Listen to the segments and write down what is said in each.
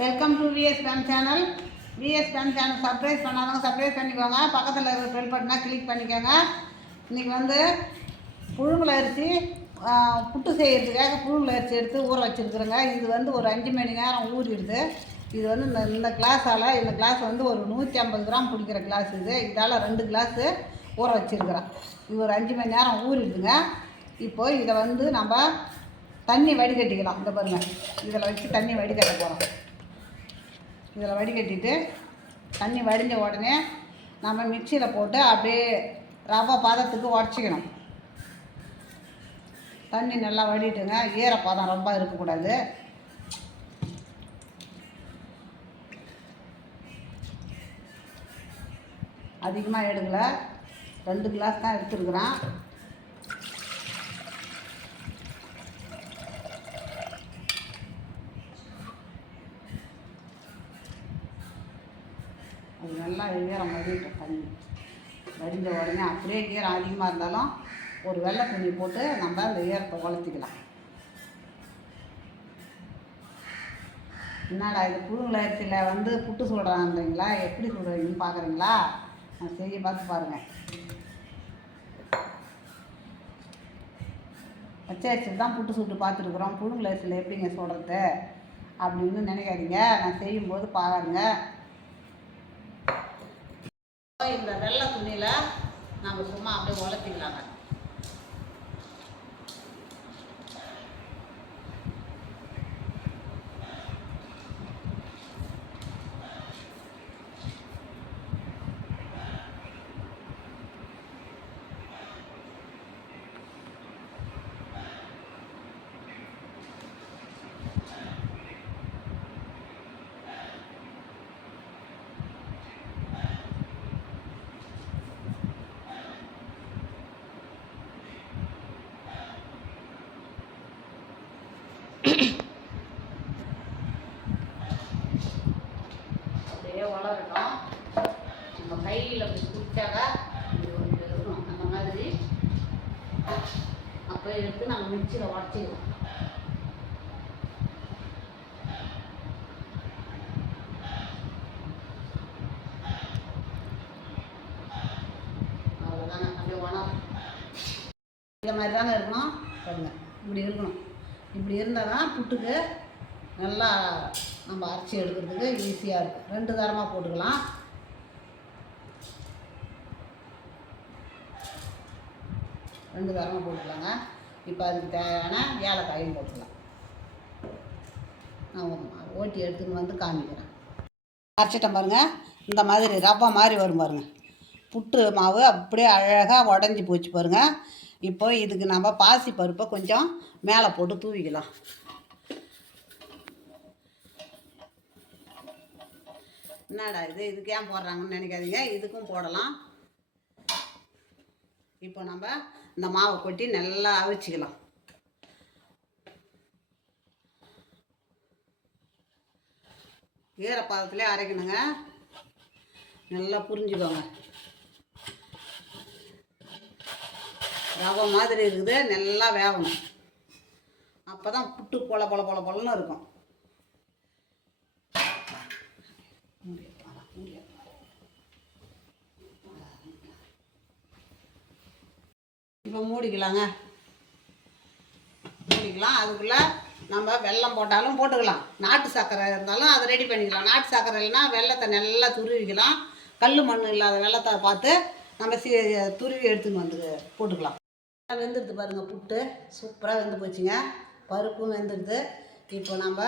Welcome to VS Fame channel. VS Fame channel subscribe பண்ணாதவங்க subscribe பண்ணிக்கோங்க. பக்கத்தில் இருக்கிற பெல் பட்டனை கிளிக் பண்ணிக்கோங்க. இன்றைக்கி வந்து புழுங்கல் அரிசி புட்டு செய்கிறதுக்காக புழுங்கல் அரிசி எடுத்து ஊற வச்சுருக்குறேங்க. இது வந்து ஒரு 5 மணி நேரம் ஊறிடுது. இது வந்து இந்த கிளாஸ் வந்து ஒரு 150 கிராம் பிடிக்கிற கிளாஸ். இதால் 2 கிளாஸு ஊற வச்சுருக்குறேன். இது ஒரு 5 மணி நேரம் ஊறிடுதுங்க. இப்போது இதை வந்து நம்ம தண்ணி வடிகட்டிக்கலாம். இந்த பாருங்கள், இதில் வச்சு தண்ணி வடிகட்ட போகிறோம். இதில் வடிகட்டிட்டு தண்ணி வடிஞ்ச உடனே நம்ம மிக்சியில் போட்டு அப்படியே ரவை பதத்துக்கு உடச்சிக்கணும். தண்ணி நல்லா வடிட்டுங்க. ஈரப்பதம் ரொம்ப இருக்கக்கூடாது. அதிகமாக எடுக்கலை, 2 கிளாஸ் தான் எடுத்துருக்குறேன். அது நல்லா ஈரம் வடிட்டோம். தண்ணி வடிஞ்ச உடனே அப்படியே ஈரம் அதிகமாக இருந்தாலும் ஒரு வெள்ளை துணி போட்டு நம்ம அந்த ஈரத்தை வளர்த்திக்கலாம். என்னடா இது புழுங்கல் அரிசியில் வந்து புட்டு சுடுறாங்களா, எப்படி சுடுறீங்கன்னு பார்க்குறீங்களா? நான் செய்ய பார்த்து பாருங்கள். பச்சை அரிசியில் தான் புட்டு சுட்டு பார்த்துருக்குறோம், புழுங்கல் அரிசியில் எப்படிங்க சுடுறது அப்படின்னு நினைக்காதீங்க. நான் செய்யும்போது பாருங்க. இந்த வெள்ளை துணியில் நம்ம சும்மா அப்படியே உலர்த்திக்கலாங்க. அப்படியே வளரட்டும். நம்ம கையில் அப்படி குடிச்சாக்கா இது ஒன்று இருக்கணும். அந்த மாதிரி அப்போ எடுத்து நம்ம மிக்சியில் உடச்சிக்கலாம். அவ்வளோதாங்க. அப்படியே வளரும். இந்த மாதிரி தாங்க இருக்கணும். பாருங்க, இப்படி இருக்கணும். இப்படி இருந்தால் தான் புட்டுக்கு நல்லா நம்ம அரைச்சி எடுக்கிறதுக்கு ஈஸியாக இருக்கும். 2 தரமாக போட்டுக்கலாம். ரெண்டு தரமாக போட்டுக்கலாங்க. இப்போ அதுக்கு தேவையான ஏலக்காயும் போட்டுக்கலாம். நான் ஓட்டி எடுத்துன்னு வந்து காமிக்கிறேன். அரைச்சிட்டேன் பாருங்கள். இந்த மாதிரி ரவை மாதிரி வரும் பாருங்கள். புட்டு மாவு அப்படியே அழகாக உடஞ்சி போச்சு பாருங்கள். இப்போ இதுக்கு நம்ம பாசி பருப்பை கொஞ்சம் மேலே போட்டு தூவிக்கலாம். என்னடா இதுக்கு ஏன் போடுறாங்கன்னு நினைக்காதீங்க, இதுக்கும் போடலாம். இப்போ நம்ம இந்த மாவை கொட்டி நல்லா அவிச்சிக்கலாம். ஈரப்பதத்துலேயே அரைக்கணுங்க. நல்லா புரிஞ்சுக்கோங்க. ரவை மாதிரி இருக்குது, நல்லா வேகணும். அப்போ தான் புட்டு பொல பொல பொல பொலன்னு இருக்கும். இப்போ மூடிக்கலாங்க. மூடிக்கலாம். அதுக்குள்ளே நம்ம வெல்லம் போட்டாலும் போட்டுக்கலாம், நாட்டு சர்க்கரை இருந்தாலும் அதை ரெடி பண்ணிக்கலாம். நாட்டு சர்க்கரை இல்லைன்னா வெல்லத்தை நல்லா துருவிக்கலாம். கல் மண் இல்லாத வெல்லத்தை பார்த்து நம்ம துருவி எடுத்துன்னு வந்து போட்டுக்கலாம். வெந்துடுது பாருங்கள். புட்டு சூப்பராக வெந்து போச்சுங்க. பருப்பும் வெந்துடுது. இப்போ நம்ம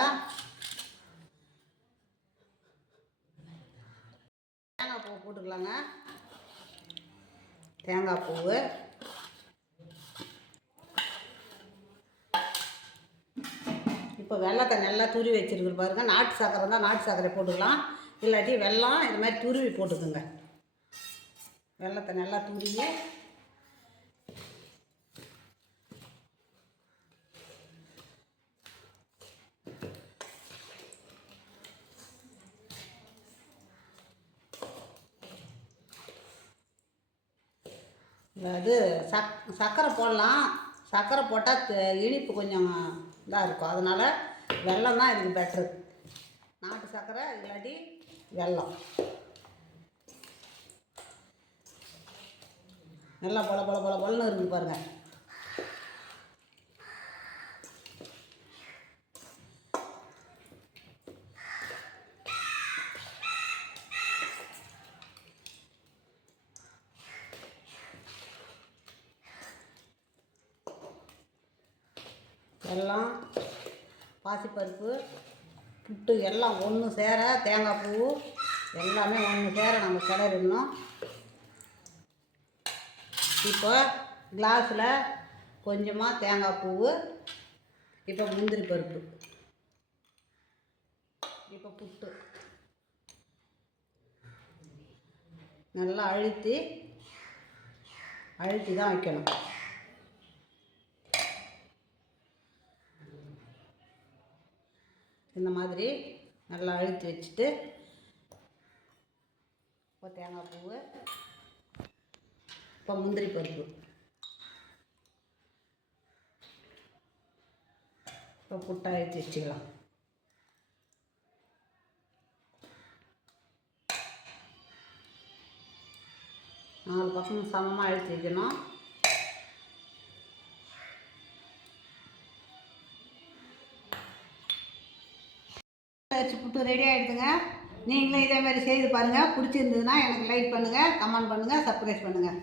தேங்காய் பூ போட்டுக்கலாங்க. தேங்காய் பூவு இப்போ வெல்லத்தை நல்லா துருவி வச்சுருக்கு பாருங்கள். நாட்டு சர்க்கரை தான் நாட்டு சர்க்கரை போட்டுக்கலாம், இல்லாட்டி வெல்லம் இது மாதிரி துருவி போட்டுக்குங்க. வெல்லத்தை நல்லா துருவி அது சர்க்கரை போடலாம். சர்க்கரை போட்டால் இனிப்பு கொஞ்சம் இதாக இருக்கும். அதனால் வெல்லம் தான் இதுக்கு பெட்ரு. நாட்டு நாட்டு சர்க்கரை இல்லாட்டி வெல்லம். நல்லா பொல பொல பொல பொலன்னு இருக்குது பாருங்கள். எல்லாம் பாசிப்பருப்பு புட்டு எல்லாம் ஒன்று சேர, தேங்காய் பூ எல்லாமே ஒன்று சேர நம்ம கிளறிடணும். இப்போ கிளாஸில் கொஞ்சமாக தேங்காய் பூ, இப்போ முந்திரி பருப்பு, இப்போ புட்டு நல்லா அழுத்தி தான் வைக்கணும். இந்த மாதிரி நல்லா அழுத்தி வச்சுட்டு இப்போ தேங்காய் பூ, இப்போ முந்திரி பருப்பு, இப்போ புட்டை அழுத்தி வச்சுக்கலாம். நாலு பக்கம் சமமாக அழுத்தி வைக்கணும். அரிசி புட்டு ரெடி ஆகிடுதுங்க. நீங்களும் இதேமாதிரி செய்து பாருங்கள். பிடிச்சிருந்ததுன்னா எனக்கு லைக் பண்ணுங்கள், கமெண்ட் பண்ணுங்கள், சப்ஸ்கிரைப் பண்ணுங்கள்.